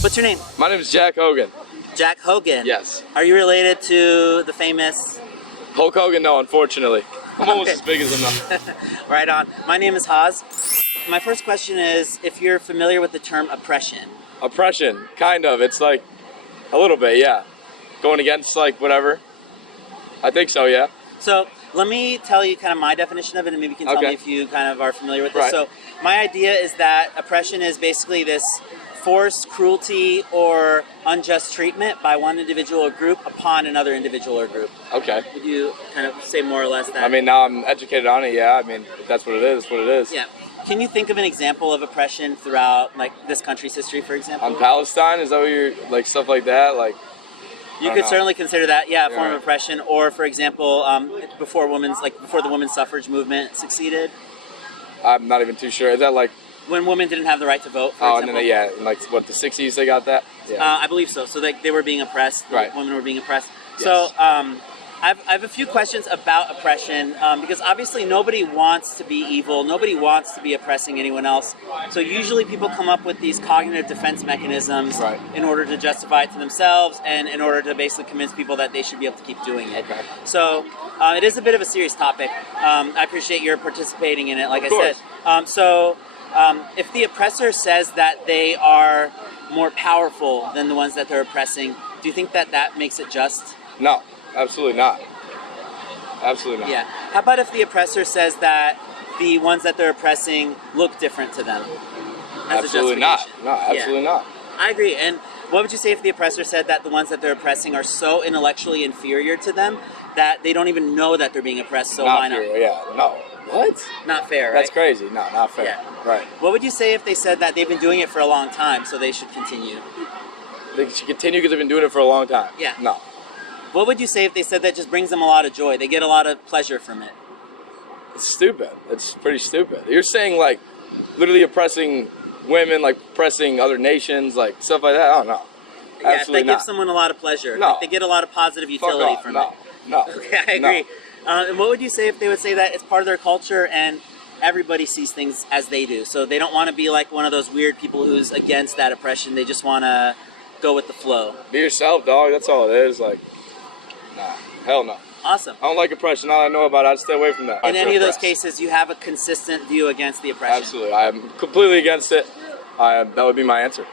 What's your name? My name is Jack Hogan. Jack Hogan. Yes. Are you related to the famous Hulk Hogan? No, unfortunately. I'm almost Okay. as big as him now. Right on. My name is Haas. My first question is if you're familiar with the term oppression. Oppression, kind of. It's like a little bit, yeah. Going against like whatever. I think so, yeah. So let me tell you kind of my definition of it, and maybe you can tell Okay. me if you kind of are familiar with this. Right. So my idea is that oppression is basically this force, cruelty, or unjust treatment by one individual or group upon another individual or group. Okay. Would you kind of say more or less that? I mean, now I'm educated on it, yeah. I mean, if that's what it is, what it is. Yeah. Can you think of an example of oppression throughout, like, this country's history, for example? On Palestine, is that what you're, like, stuff like that? Like, You could certainly consider that, yeah, a form Yeah. of oppression. Or, for example, before the women's suffrage movement succeeded, I'm not even too sure. Is that like, when women didn't have the right to vote, for oh, and example. then, yeah, in like, what, the 60s they got that? Yeah. I believe so. So they were being oppressed. Right. Women were being oppressed. Yes. So I have a few questions about oppression because obviously nobody wants to be evil. Nobody wants to be oppressing anyone else. So usually people come up with these cognitive defense mechanisms Right. in order to justify it to themselves and in order to basically convince people that they should be able to keep doing it. Okay. So it is a bit of a serious topic. I appreciate your participating in it, like I said. If the oppressor says that they are more powerful than the ones that they're oppressing, do you think that that makes it just? No, absolutely not. Absolutely not. Yeah. How about if the oppressor says that the ones that they're oppressing look different to them? As Absolutely a not. justification? No, absolutely Yeah. not. I agree. And what would you say if the oppressor said that the ones that they're oppressing are so intellectually inferior to them that they don't even know that they're being oppressed, so why not? fair, yeah. No. What? Not fair, right? That's crazy. No, not fair. Yeah. Right. What would you say if they said that they've been doing it for a long time, so they should continue? They should continue because they've been doing it for a long time. Yeah. No. What would you say if they said that just brings them a lot of joy? They get a lot of pleasure from it. It's stupid. It's pretty stupid. You're saying like literally oppressing women, like oppressing other nations, like stuff like that. I don't know. Yeah, if Absolutely they give someone a lot of pleasure. No. Like they get a lot of positive Fuck utility off. from No. it. No. Okay, I agree. And what would you say if they would say that it's part of their culture and everybody sees things as they do? So they don't want to be like one of those weird people who's against that oppression. They just want to go with the flow. Be yourself, dog. That's all it is. Like, nah. Hell no. Awesome. I don't like oppression. All I know about it, I'd stay away from that. In any of those cases, you have a consistent view against the oppression. Absolutely. I'm completely against it. That would be my answer.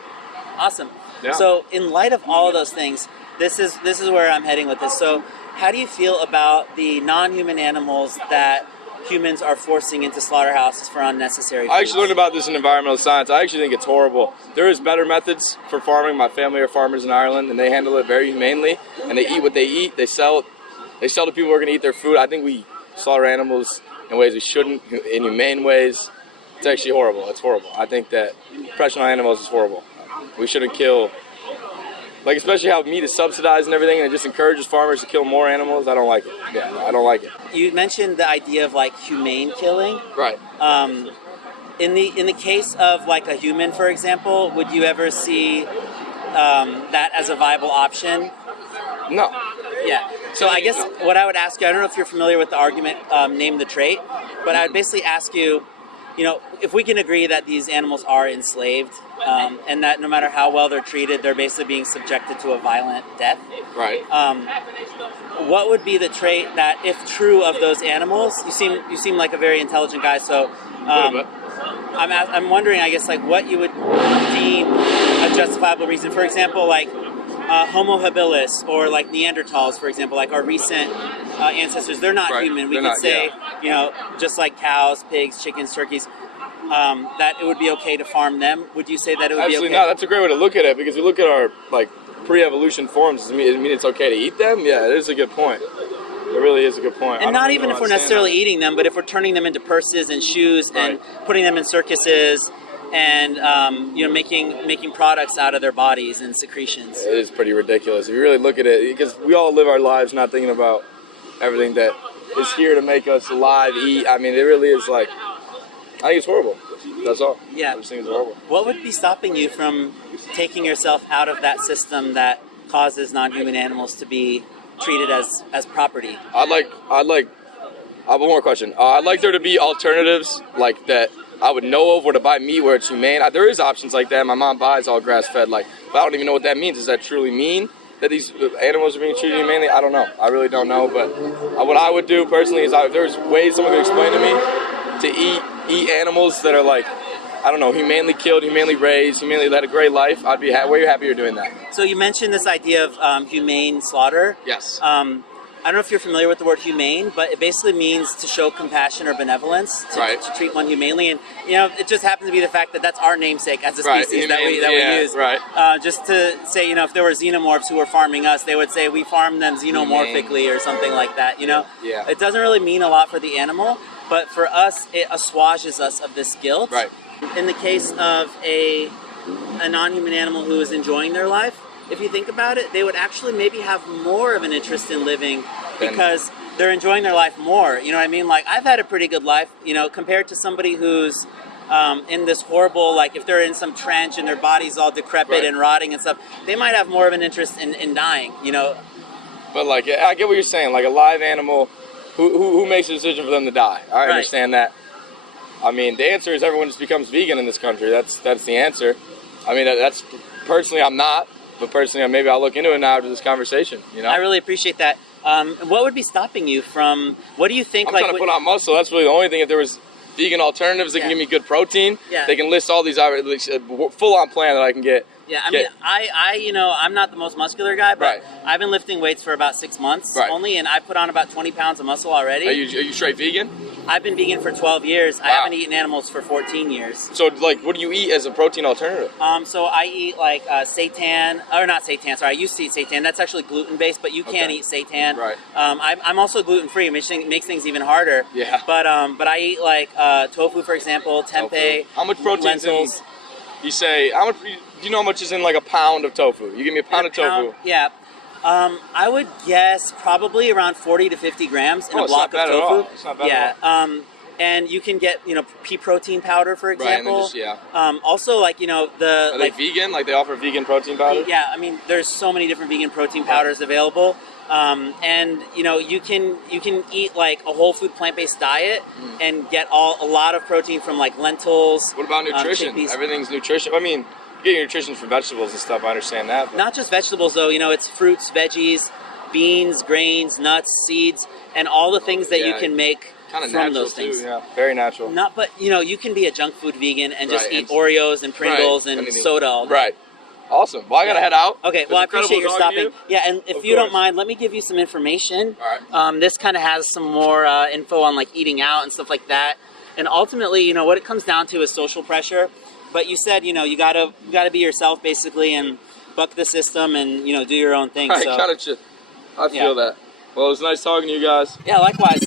Awesome. Yeah. So in light of all of those things, this is where I'm heading with this. So how do you feel about the non-human animals that humans are forcing into slaughterhouses for unnecessary I foods? actually learned about this in environmental science. I actually think it's horrible. There is better methods for farming. My family are farmers in Ireland, and they handle it very humanely. And they eat what they eat. They sell to people who are going to eat their food. I think we slaughter animals in ways we shouldn't, in humane ways. It's actually horrible. It's horrible. I think that oppression on animals is horrible. We shouldn't kill, like especially how meat is subsidized and everything, and it just encourages farmers to kill more animals. I don't like it. Yeah, I don't like it. You mentioned the idea of like humane killing. Right. In the case of like a human, for example, would you ever see that as a viable option? No. Yeah. So I guess what I would ask you, I don't know if you're familiar with the argument, name the trait, but I would basically ask you, if we can agree that these animals are enslaved and that no matter how well they're treated, they're basically being subjected to a violent death. Right. What would be the trait that, if true of those animals, you seem like a very intelligent guy, so I'm wondering, I guess, like what you would deem a justifiable reason. For example, like Homo habilis or like Neanderthals, for example, like our recent ancestors, they're not human. We could say, just like cows, pigs, chickens, turkeys, that it would be okay to farm them. Would you say that it would Absolutely be okay? not. That's a great way to look at it, because we look at our like pre-evolution forms. Does it mean it's okay to eat them? Yeah, it is a good point. It really is a good point. And not even if we're necessarily eating them, but if we're turning them into purses and shoes and putting them in circuses and making products out of their bodies and secretions. It is pretty ridiculous if you really look at it, because we all live our lives not thinking about everything that is here to make us alive, eat. I mean, it really is like, I think it's horrible. That's all. Yeah. I just think it's horrible. What would be stopping you from taking yourself out of that system that causes non-human animals to be treated as property? I have one more question. I'd like there to be alternatives like that I would know of where to buy meat where it's humane. There is options like that. My mom buys all grass-fed, like, but I don't even know what that means. Does that truly mean that these animals are being treated humanely? I don't know. I really don't know. But what I would do personally is, if there's ways someone could explain to me to eat animals that are like, I don't know, humanely killed, humanely raised, humanely led a great life, I'd be way happier doing that. So you mentioned this idea of humane slaughter. Yes. I don't know if you're familiar with the word humane, but it basically means to show compassion or benevolence, to treat one humanely. And, it just happens to be the fact that that's our namesake as a species that we use. Right. Just to say, if there were xenomorphs who were farming us, they would say we farm them xenomorphically or something like that, Yeah. It doesn't really mean a lot for the animal, but for us, it assuages us of this guilt. Right. In the case of a non-human animal who is enjoying their life, if you think about it, they would actually maybe have more of an interest in living because they're enjoying their life more. You know what I mean? Like, I've had a pretty good life, compared to somebody who's in this horrible, like, if they're in some trench and their body's all decrepit and rotting and stuff, they might have more of an interest in dying, But, like, I get what you're saying. Like, a live animal, who makes the decision for them to die? I understand that. I mean, the answer is everyone just becomes vegan in this country. That's the answer. I mean, that's personally, I'm not. But personally, maybe I'll look into it now after this conversation. I really appreciate that. What would be stopping you from? What do you think? I'm trying to put on muscle. That's really the only thing. If there was vegan alternatives that can give me good protein, they can list all these full-on plan that I can get. Yeah, I mean, I'm not the most muscular guy, but I've been lifting weights for about 6 months only, and I put on about 20 pounds of muscle already. Are you straight vegan? I've been vegan for 12 years. Wow. I haven't eaten animals for 14 years. So, like, what do you eat as a protein alternative? So I eat, like, seitan, or not seitan, sorry, I used to eat seitan. That's actually gluten-based, but you can't eat seitan. Right. I'm also gluten-free, which makes things even harder. Yeah. But I eat, like, tofu, for example, tempeh, How much protein lentils. You say, how much, do you know how much is in, like, a pound of tofu? You give me a pound of tofu. Yeah. I would guess probably around 40 to 50 grams in a block of tofu. At all. It's not bad at all. And you can get, pea protein powder, for example. Right, and also, like, Are they vegan? Like, they offer vegan protein powder? Yeah, I mean, there's so many different vegan protein powders available. And, you can eat, like, a whole food plant-based diet and get a lot of protein from, like, lentils. What about nutrition? Everything's nutrition. I mean, getting nutrition from vegetables and stuff, I understand that. But. Not just vegetables, though. It's fruits, veggies, beans, grains, nuts, seeds, and all the things that you can make from those things. Too, yeah, very natural. But you can be a junk food vegan and just eat Oreos and Pringles and soda all day. Right. Awesome. Well, I gotta head out. Okay. Well, I appreciate your stopping. Yeah, and if you don't mind, let me give you some information. All right. This kind of has some more info on, like, eating out and stuff like that. And ultimately, what it comes down to is social pressure. But you said, you gotta be yourself, basically, and buck the system and do your own thing. I feel that. Well, it was nice talking to you guys. Yeah, likewise.